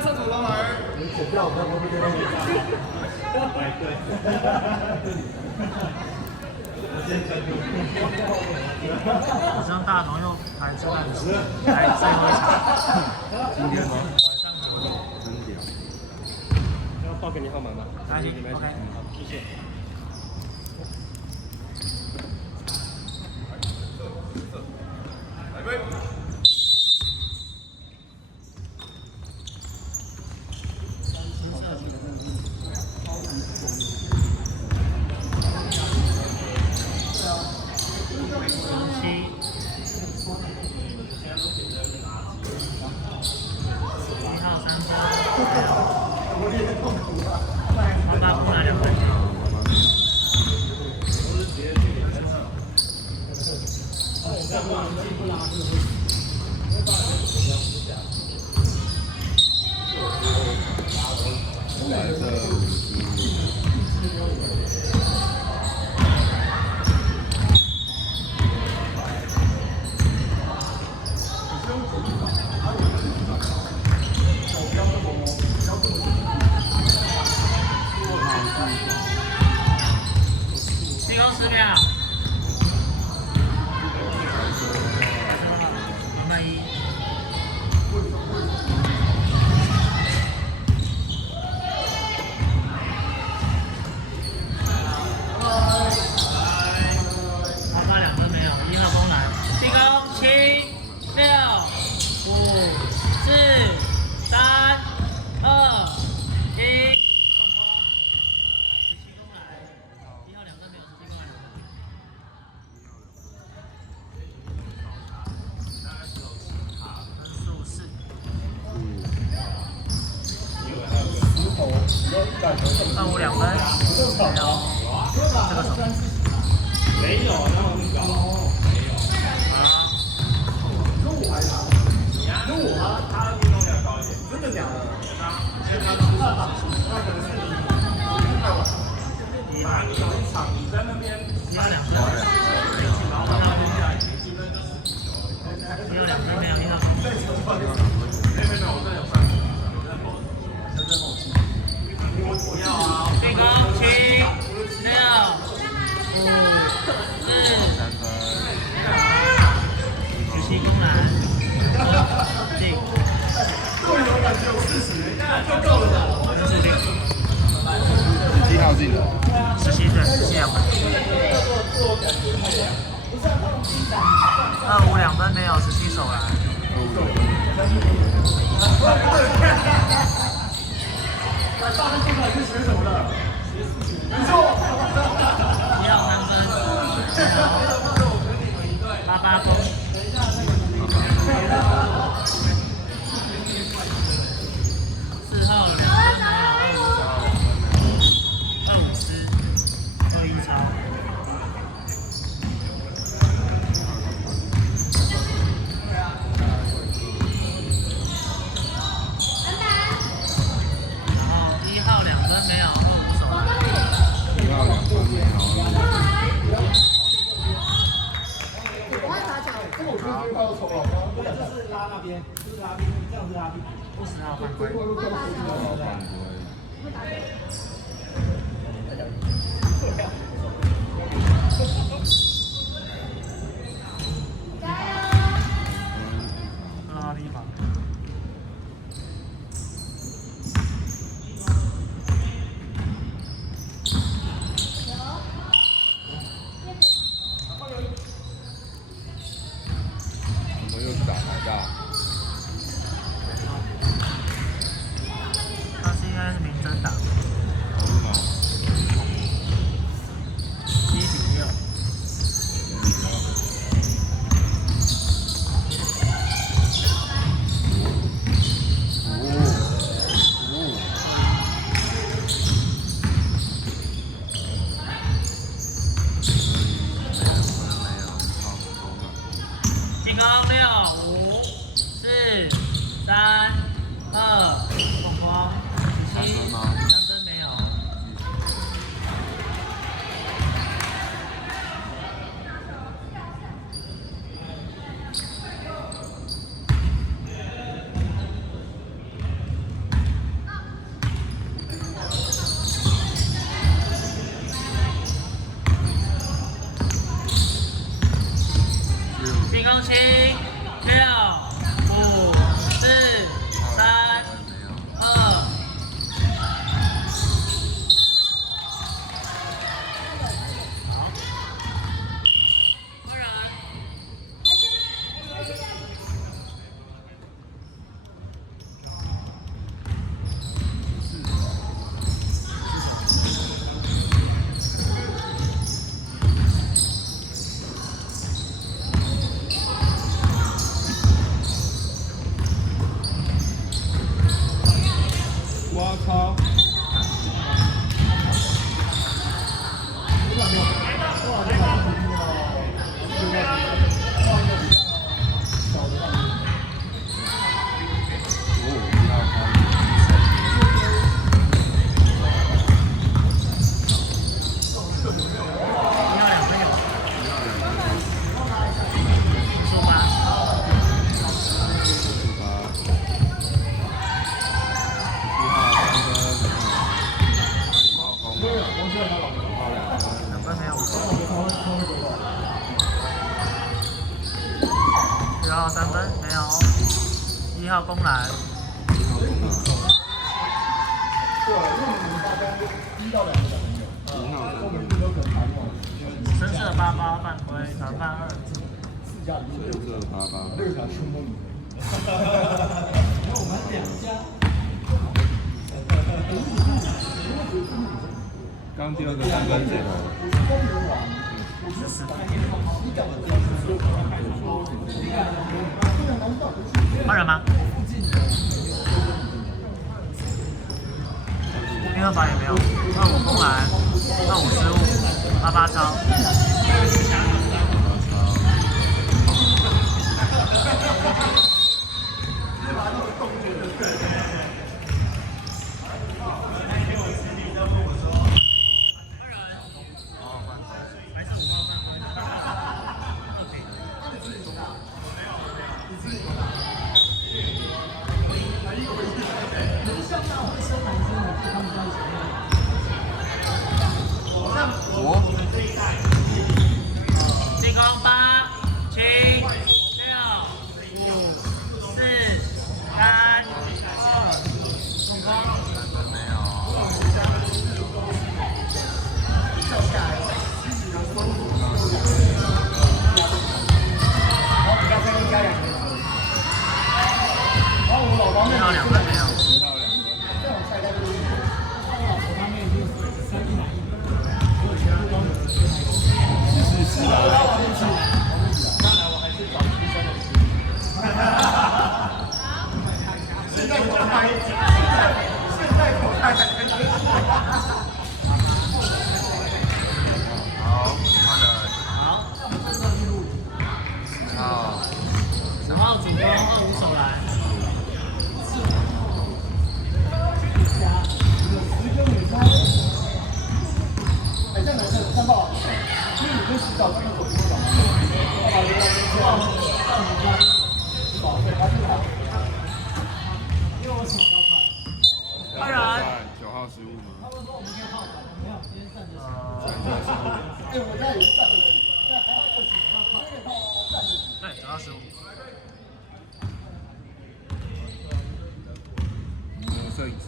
上主帮忙。你剪掉我们不会对。好像大同又排这个排最后一场。今天吗？真屌。要报给你号码吗？拿去 ，OK。好，谢谢。来杯。2-5-2分，没有，这个手没有，那么搞。跟我吗？他运动量高一点，真的假的？那可能是你太晚了。反正你有一场你在那边1-2分，然后他接下来积分就1-2分没有1-2分。没有，我这有3分，我在后期。我要啊！最高7、6、5、4、17公篮，对，队友感觉有40，就够了。几号进的17对，17-2分。2-5-2分没有17手篮。大汉现在是学什么的？没错。1号3分，88分。4号2分没有25吃，21超。就是拉那边，就是拉边，这样子拉边。50号犯规。拉力吧。我们又是打台大。他是应该是明真打。2分没有。6号3分没有。1号公篮。深色88犯规，3犯2。刚第2个3分解了。换人吗？第2罚也没有，25公篮，25失误，88超。进攻8、7、6、5、4、3、1号2分没有。5号主攻25手篮。换人。9号失误吗？对，9号失误。摄影师。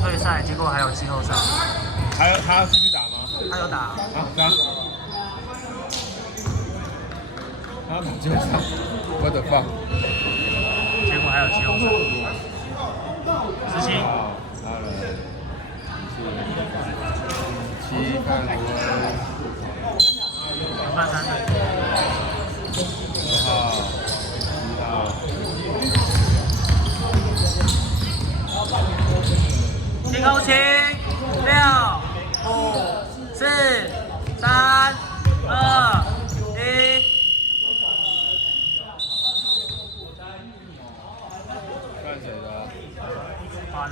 退赛，结果还有季后赛。还有他要继续打吗？他有打。啊，他要打季后赛，我的放。结果还有季后赛。17。好了，7犯规。2犯3分。2号，1号。进攻7、6、5、4、3、2、1。看谁的？好的。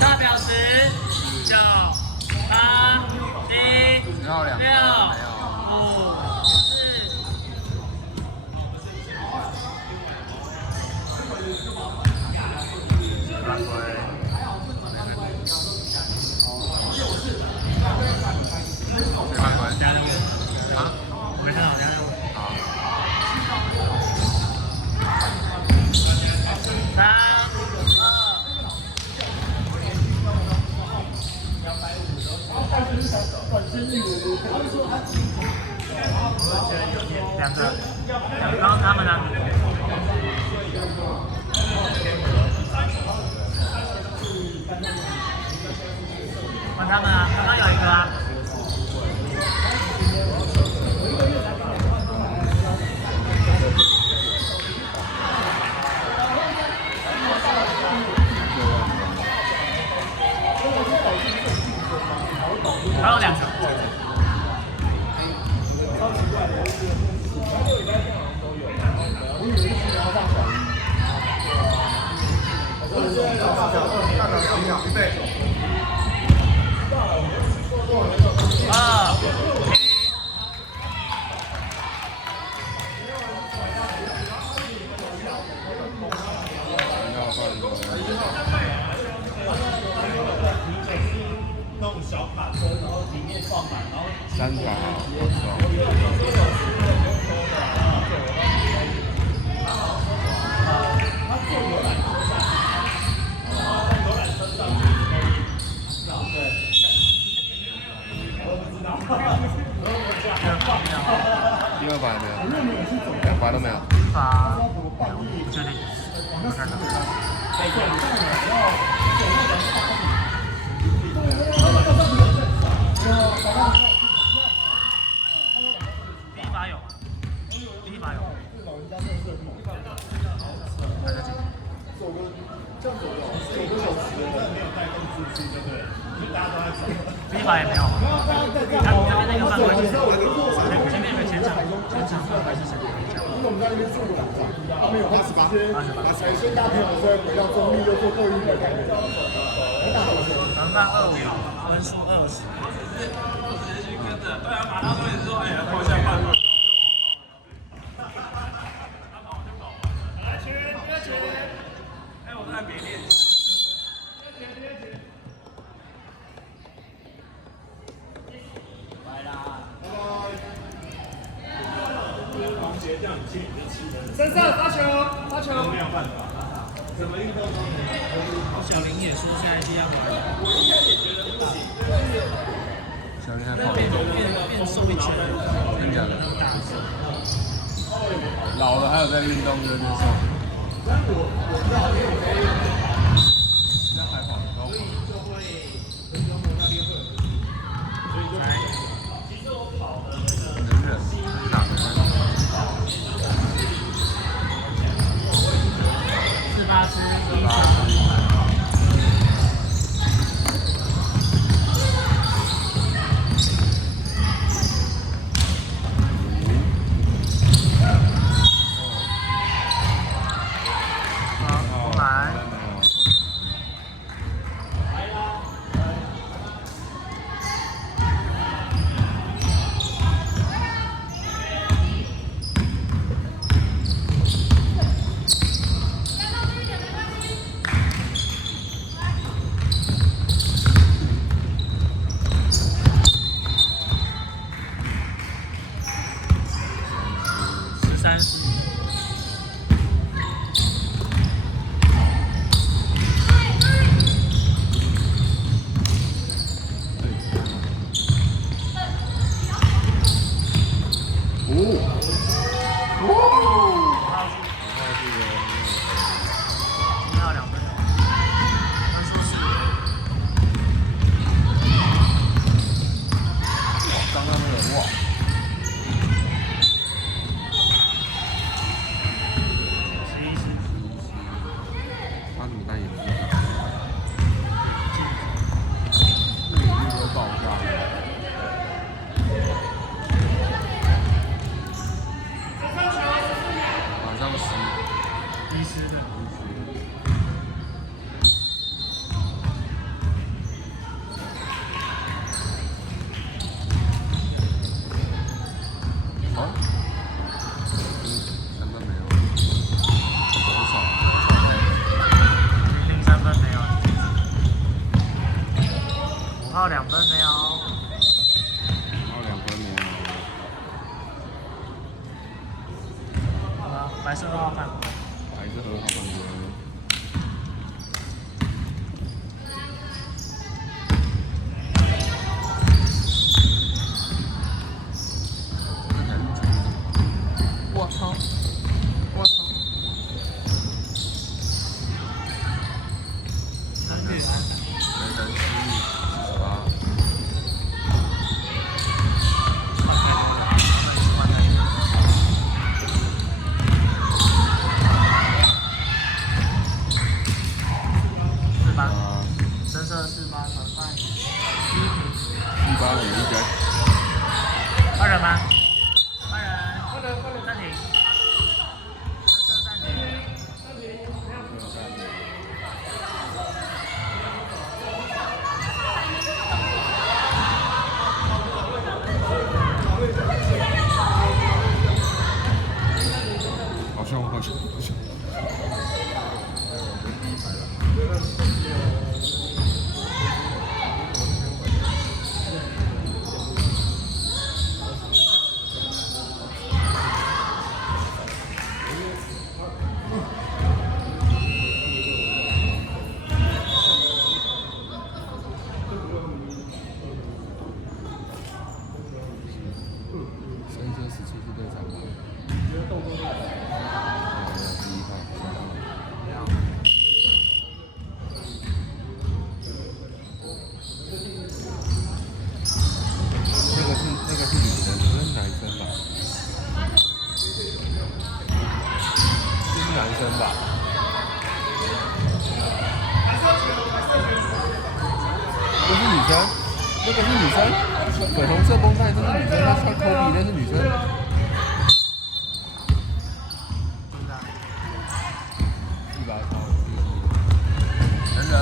大表10、9、8、7、6、5、4。犯规。谁犯规？加入。啊？我没看到加入。好。2个，然后他们呢？换他们啊，刚刚有一个啊。3卡，我第2把有没有？2把都没有。第1把不确定，我看看。第1把有，第1把有。还在这里。第1把也没有。他那个范围是前面有个前场还是谁？因为我们在那边住过2站，他们有88，先搭朋友车回到中立，又坐客运回台北。防范25，分数20。对啊，马上说也是说，哎呀，靠下半路。哎，我们还没练。来啦！王杰这样进你就气人。身上发球，没有办法。什么运动都没有。小林也说下一季要玩。我一开始也觉得不行。小林还跑变瘦一圈，真假的？老了还有在运动就变瘦。这样还跑得高吗？能忍，哪个48支。2分没有。然后2分没有。好了，白色2号犯规。白色2号犯规。我操！我操！人人失误48。深色48传5-1。18-1加。换人吗？换人，暂停。深色暂停。好凶，好凶，好凶！吧。这是女生，那个是女生，粉红色绷带那是女生，她穿口比那是女生。100套，人人。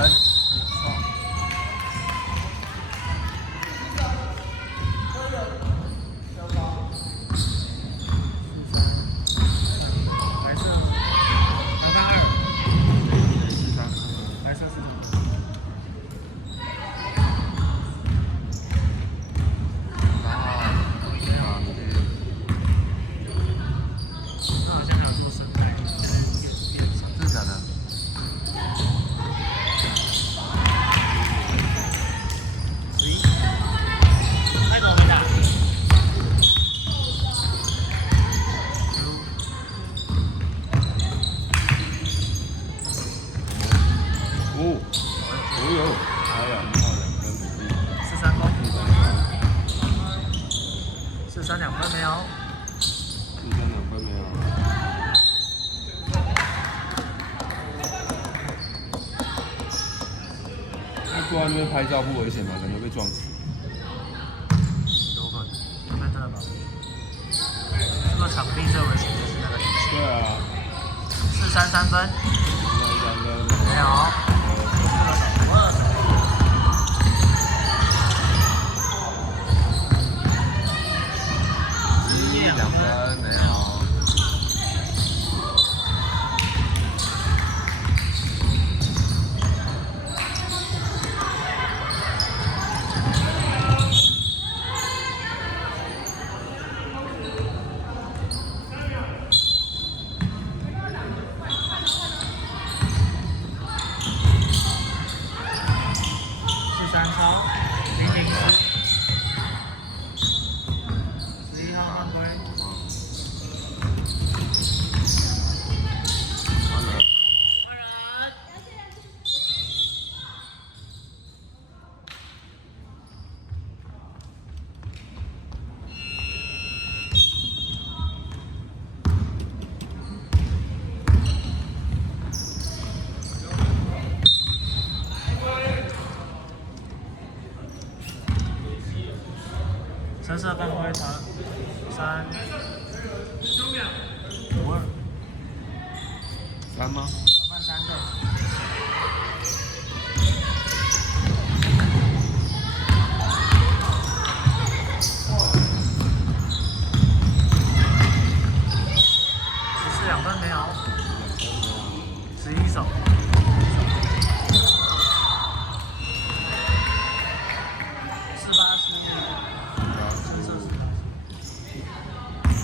43两分没有。那坐在那边拍照不危险吗？可能会被撞死。有可能，那边真的吧？这个场地最危险就是那个地区。对啊。433分。没有。2分没有。43超004。11号犯规。深色犯规传3、52。3吗？慢3对。14两分没有。11手。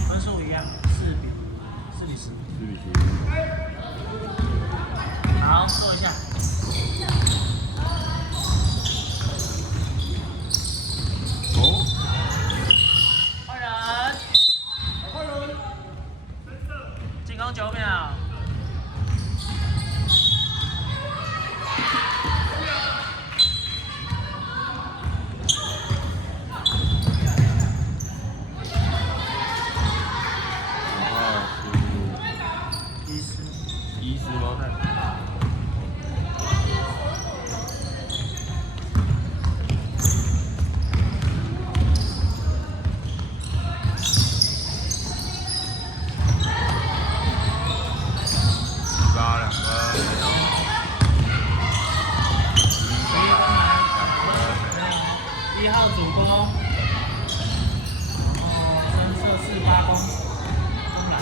分数一样，4比10。好，做一下。哦。换人。进攻9秒。医师吗？18两分没有。1号主攻，深色48公篮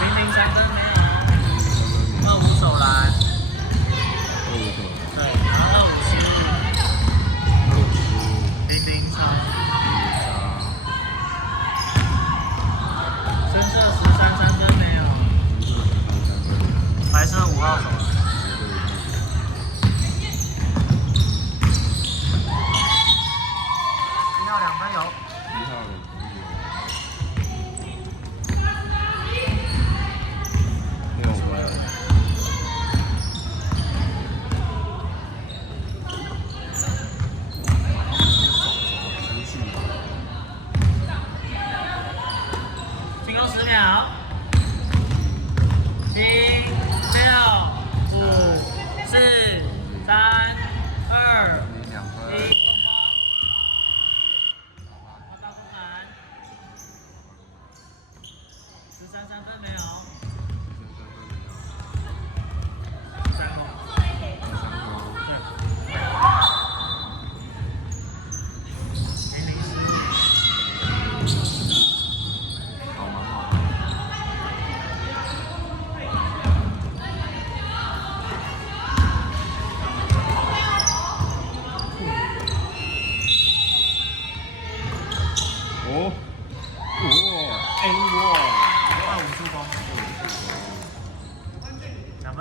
，003分没有，25手篮，25手，对，然后003，深色13 3分没有，白色5号手篮。2分有。1号6分。进攻10秒。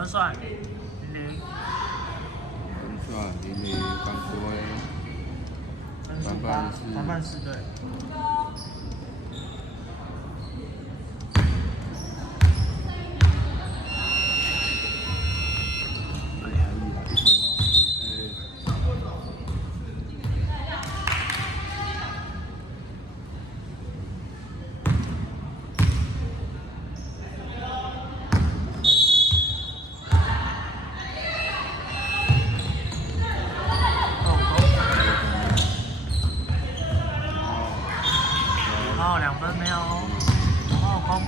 算00，分算00，刚说分数8，团办4对。2分没有，2号空，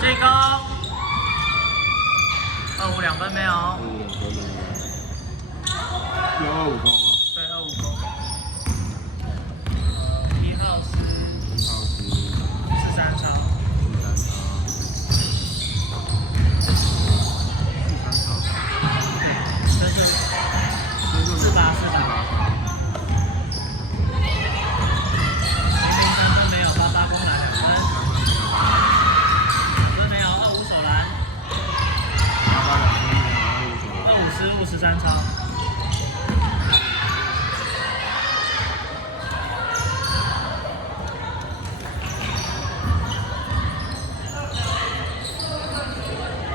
进攻，25 2分没有，有25攻哦，对25攻，1号13超。13超，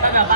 代表8。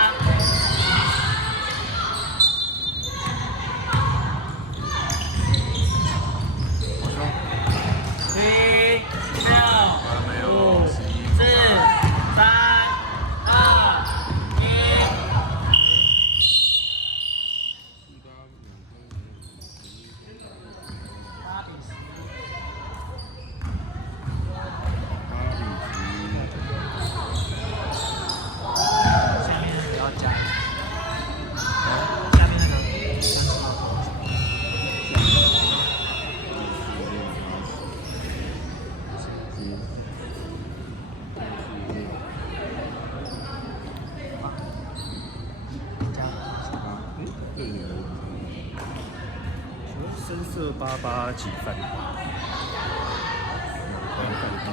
深色88几分？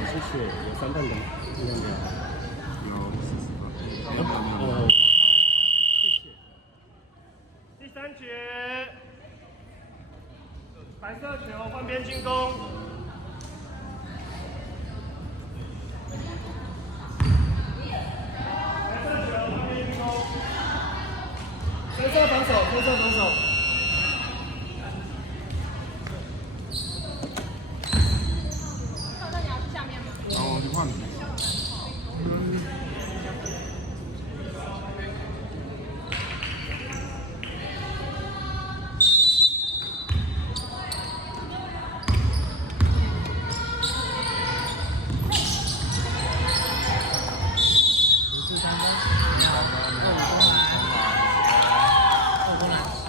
谢谢，有3份的吗？应该没有。有40分，哦，谢谢。第3节，白色球换边进攻。白色球换边进攻。黑色防守，黑色防守。然后我去换。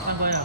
换归了。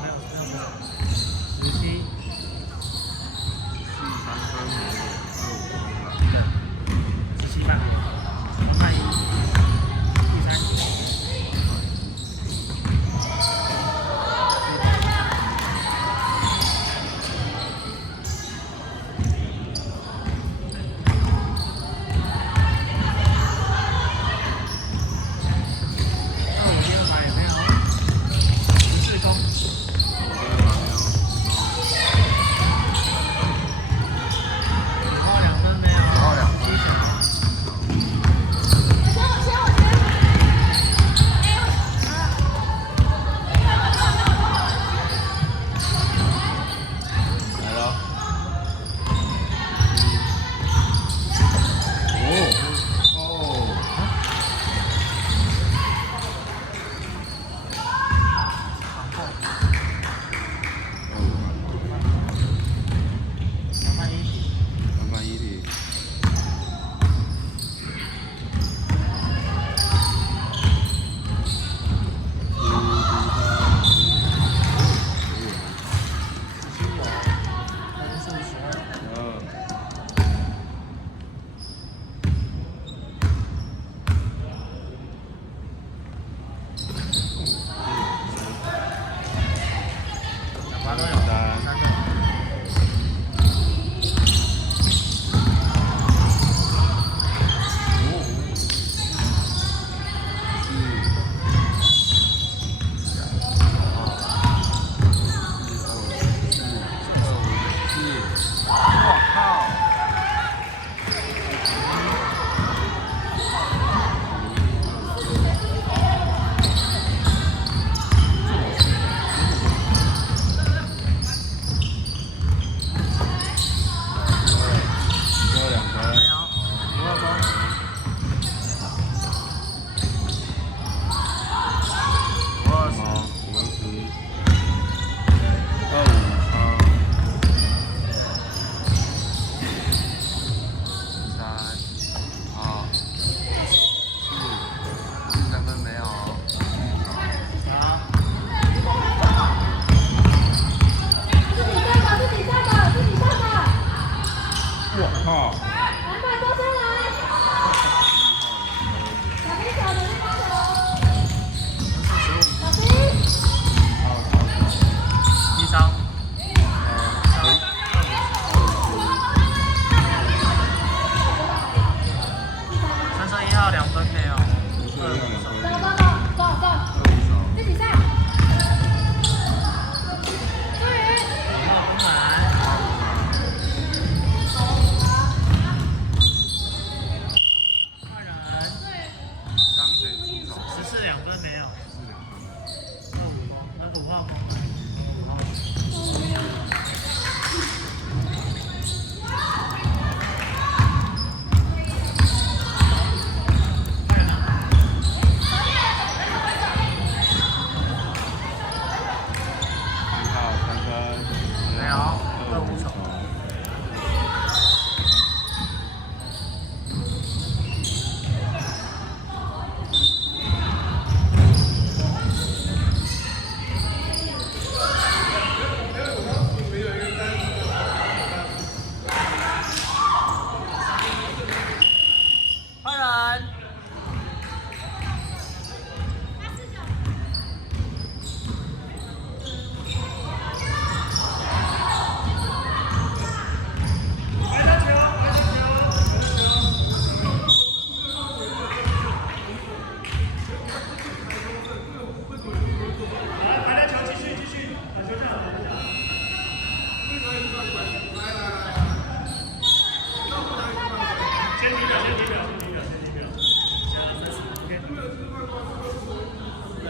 我靠！篮板都上来。小兵小的地方球。小兵。一张。3-1号2分没有。走，这比赛。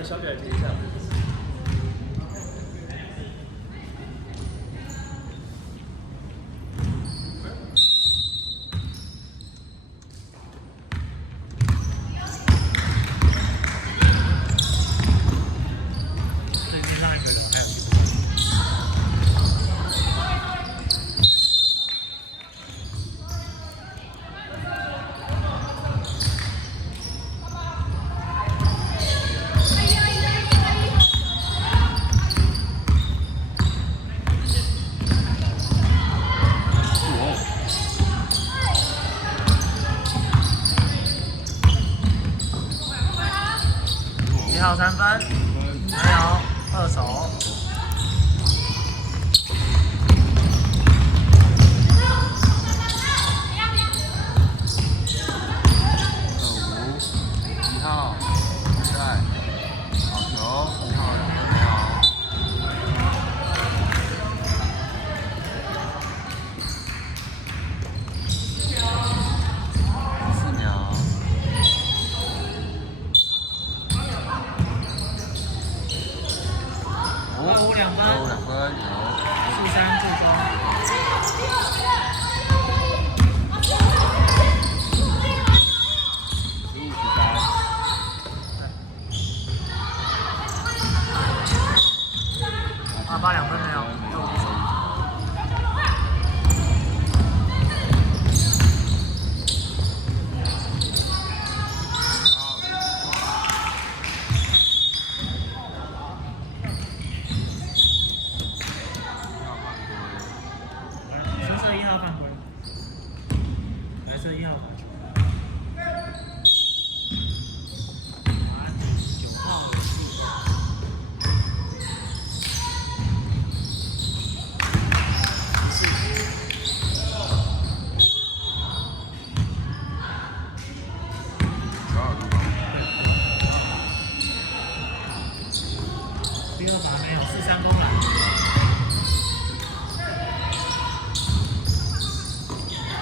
小表接一下。1号3分，没有2手。1号，现在好球，1号2分没有。4秒。5-2分2分有。4-3助攻。8-2分没有。青色1号犯规，白色1号罚球。9号。第2罚没有，4-3攻篮。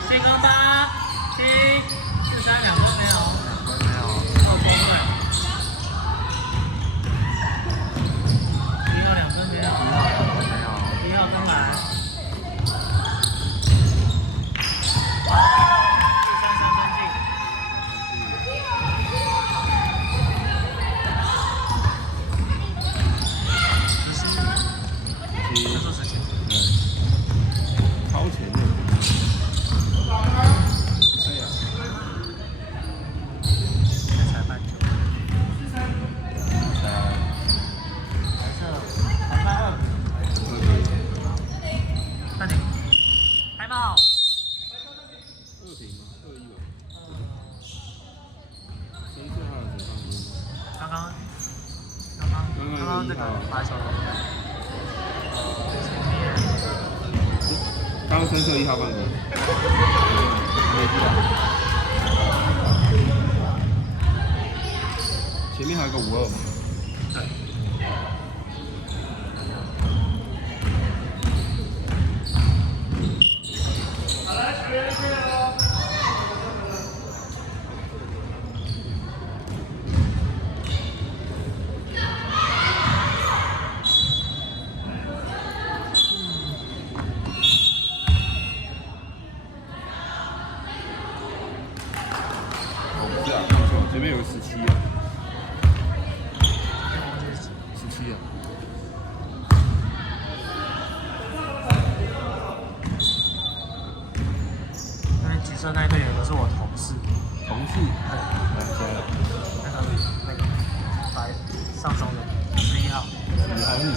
进攻吧，7、4-3 2分没有。2分没有。2分没有。 1号2分没有。1号2分没有。 1号攻篮。超前的。哎呀。个罚球前面。刚刚深色1号犯规，没知道。前面还有个52嘛。对。好了，球员退了哦。不是啊，前面有个17啊，17啊。因为橘色那一队有个是我同事，同事，哪家？那个白上中的11号。你还是你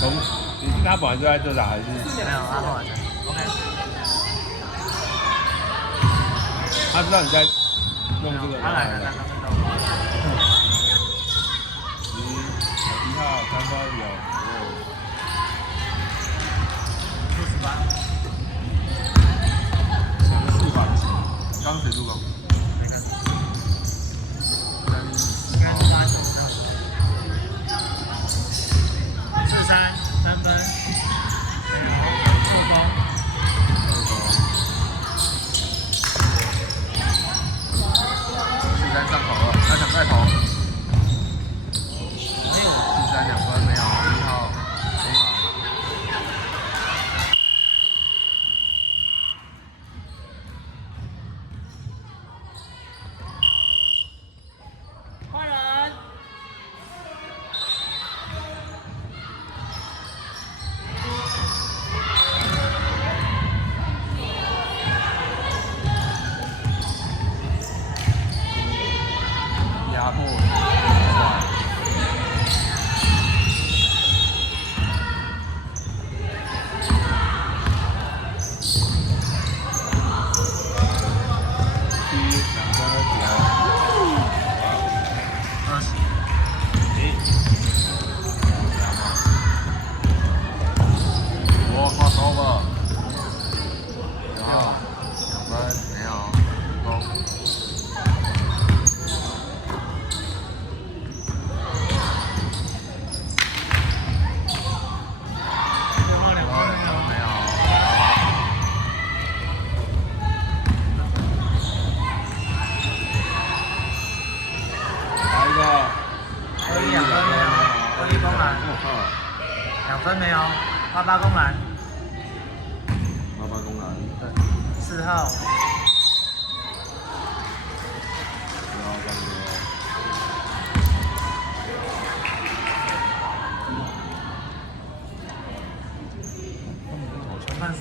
同事？你是他本来就在这打还是？没有，他后来才 OK。他知道你在弄这个。他来了，他知道。11号3分有。68。4反击，刚谁助攻？43 3分，错攻。43上头了，他想再投。没有43 2分没有，1号没有。换人。压迫。我发烧了，然后2分没有攻。2分没有，88公篮88公篮， ，4号。然后干什全犯3。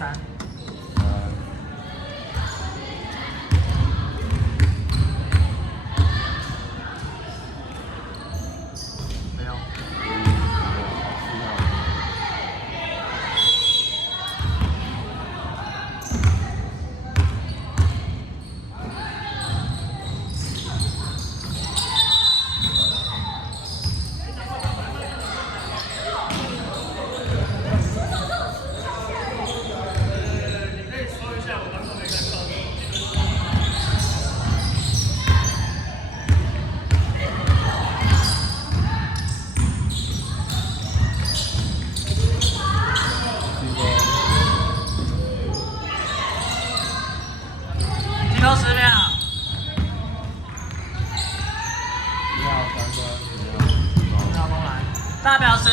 没有。最后10秒。1号3分， 1号公篮，大表时。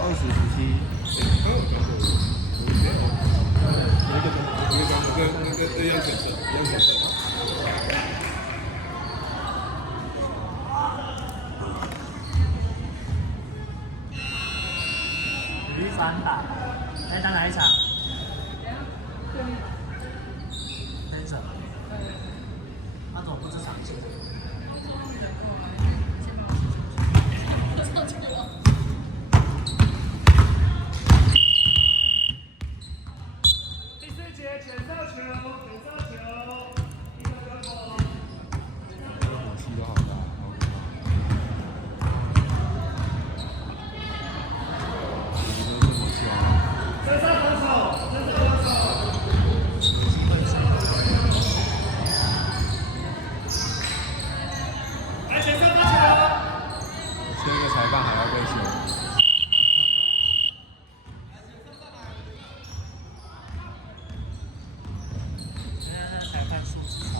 20、17。谢，前哨球，前哨球，一个得分。火气都好大，好可怕。你们这么凶。身上防守，身上防守。来，前哨发球。签一个裁判还要被凶。裁判素质差。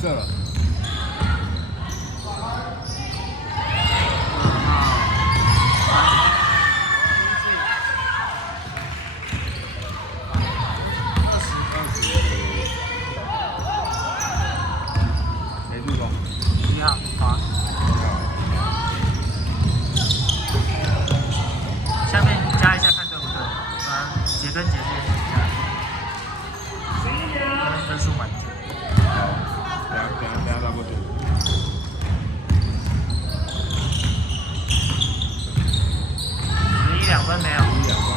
射了。谁入攻1号滑。下面加一下看对不对？节跟节之间加，因为分数满分。好，等下拉过去。11、2分没有。2分。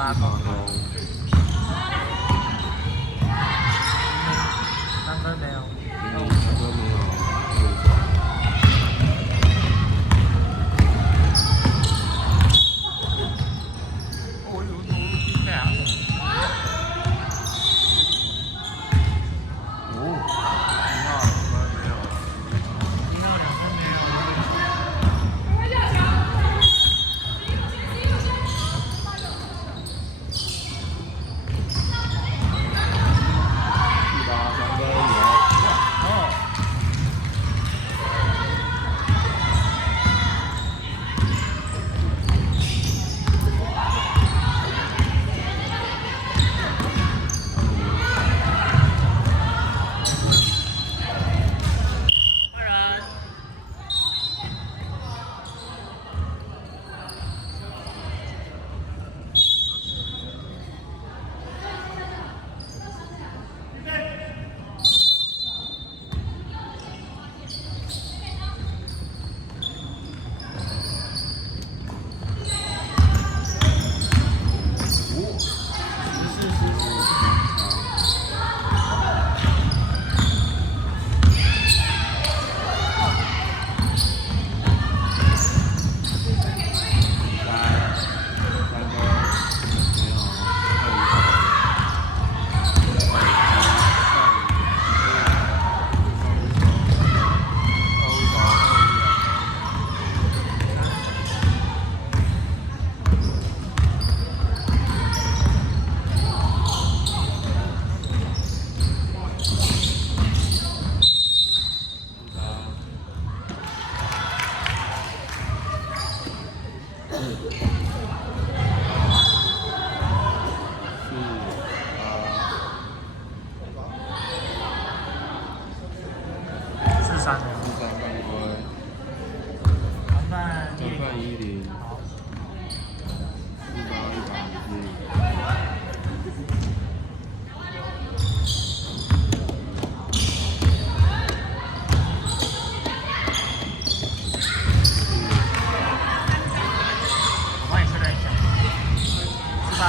8分，3分没有，3分没有。哦，有这样。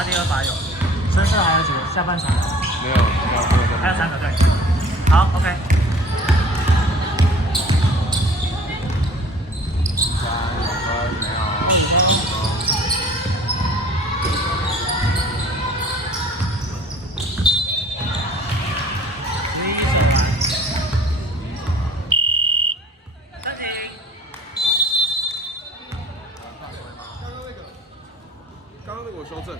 第2把有，深色还有几个？下半场没有，还有3个对。好 ，OK。刚那个我修正，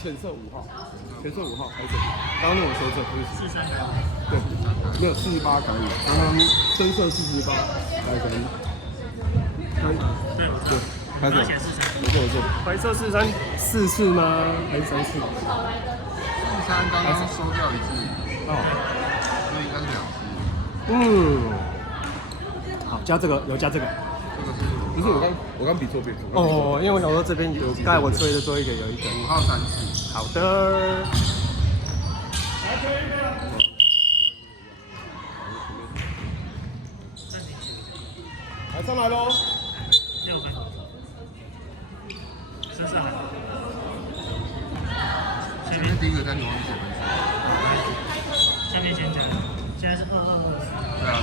浅色5号，浅色5号还是什么？刚刚那个我修正，对不起。43改五，对，没有48改5，刚刚深色48改成对对，开始而且43，我这白色44吗？还是34？43刚刚收掉一次，哦，所以应该是2次。好，加这个，有加这个。不是我刚比错边。哦，因为我想说这边有，刚才我吹的多一个，有一个。5号3次。好的。来上来喽。 6分，身上还好。前面第一个在你忘记写分数。下面先讲，现在是2224。对啊。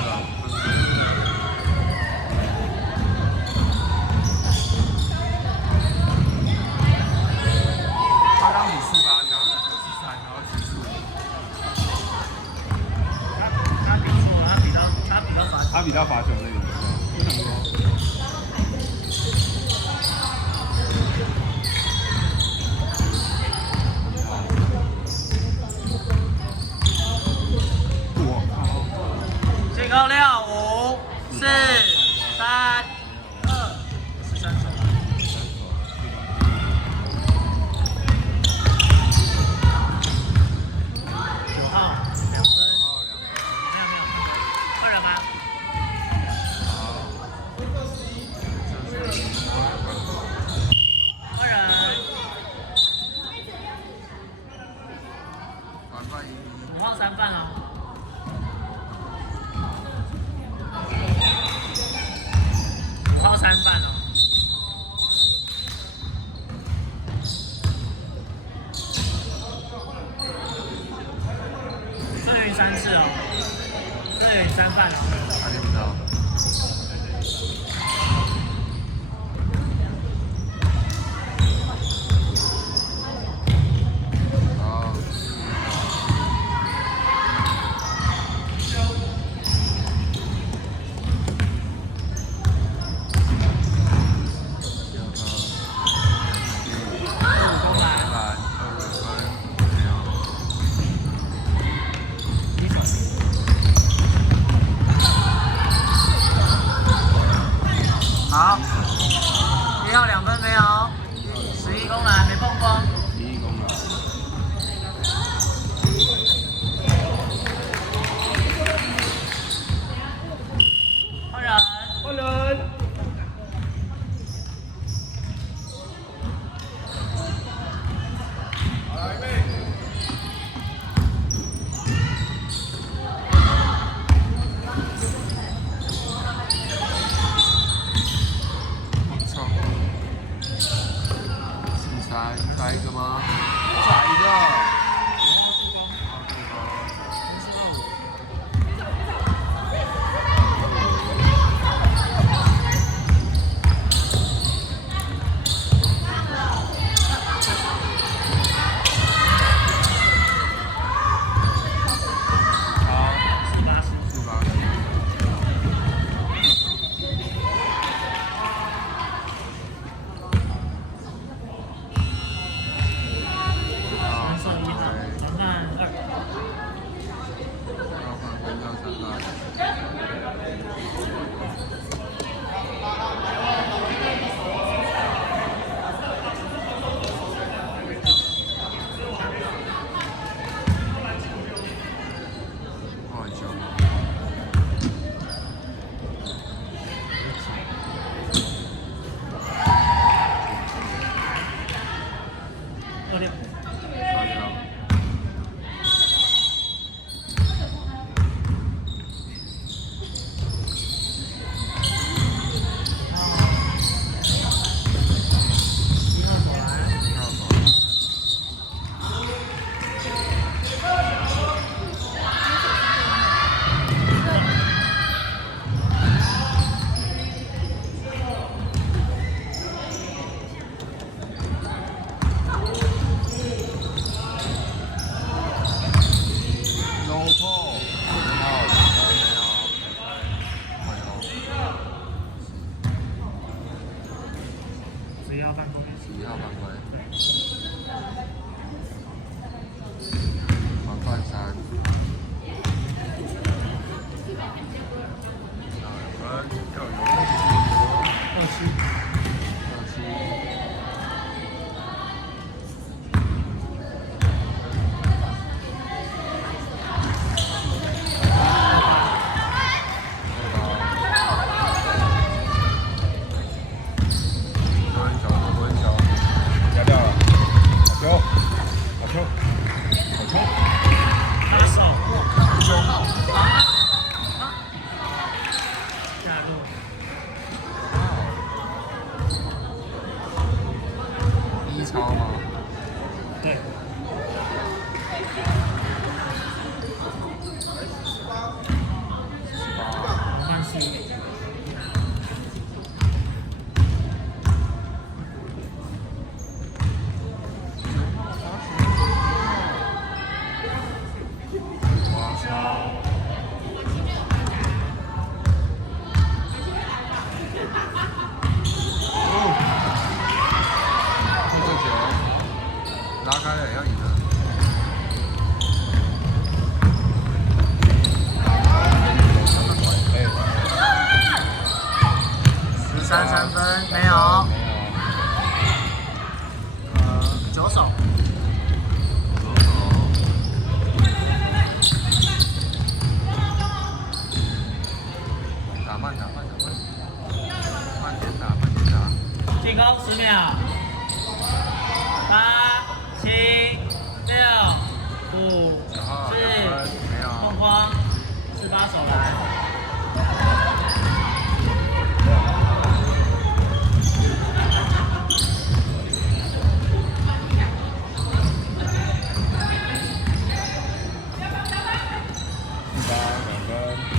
他刚比48，然后43，然后75。他比错了，他比到罚球那个。最高6、5、4、3、2，13球。9号2分，没有，换人吗？换人。5号3犯哦。 5号3犯哦。这里3次哦，这里3犯哦。还没到。好，1号2分没有，11公篮没碰风。11公篮。换人。换人。好，来，预备。来一个吗？来一个。11号犯规。11号犯规。黄冠山。2分，跳游。27。超吗？对。慢速。哇操！拉开了，要赢了。13三分没有。9手。打慢，慢点打。进攻10秒。8、7、6、5、4，空框，18手来。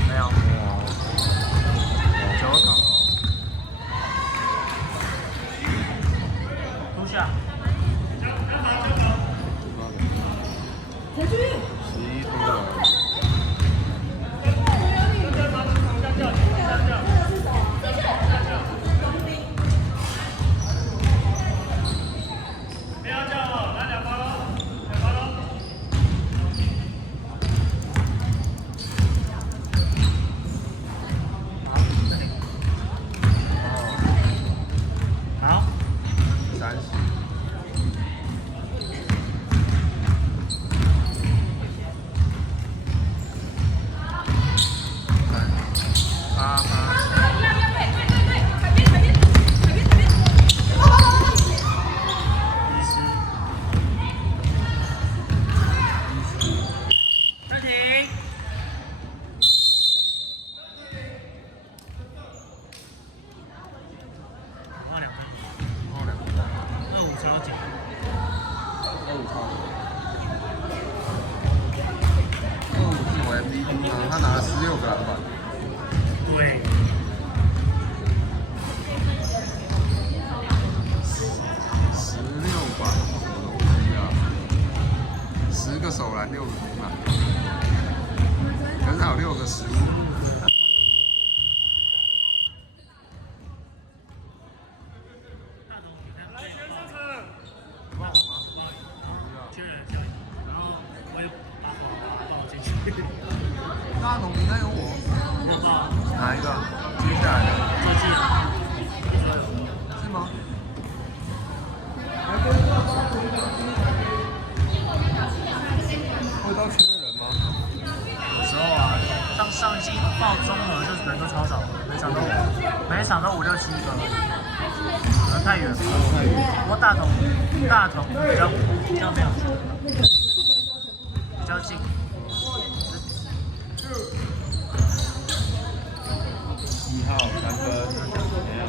没有。9手。录下。11分了。好。30。暂停。2分。25超紧。25超。25是我 MVP 吗？他拿了16个篮板。对。16板，什么东西啊？10个手篮，6个空篮，可是他有6个失误。来全上场。帮我吗？确认交易，然后我也把我进去。大同应该有我。我报哪一个？接下来的。最近。是吗？会到缺人吗？有时候啊，上一季报综合就人都超少，每场都5、6、7个，可能太远了。不过大同比较没有，比较近。1号3分，没有。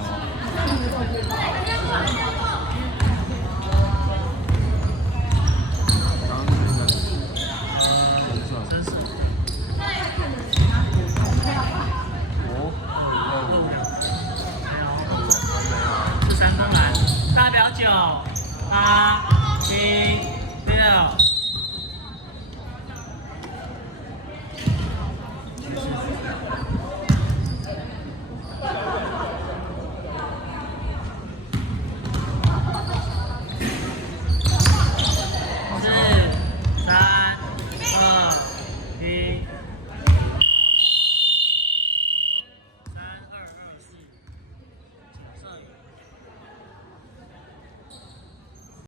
3分篮，大表9、8、7、6。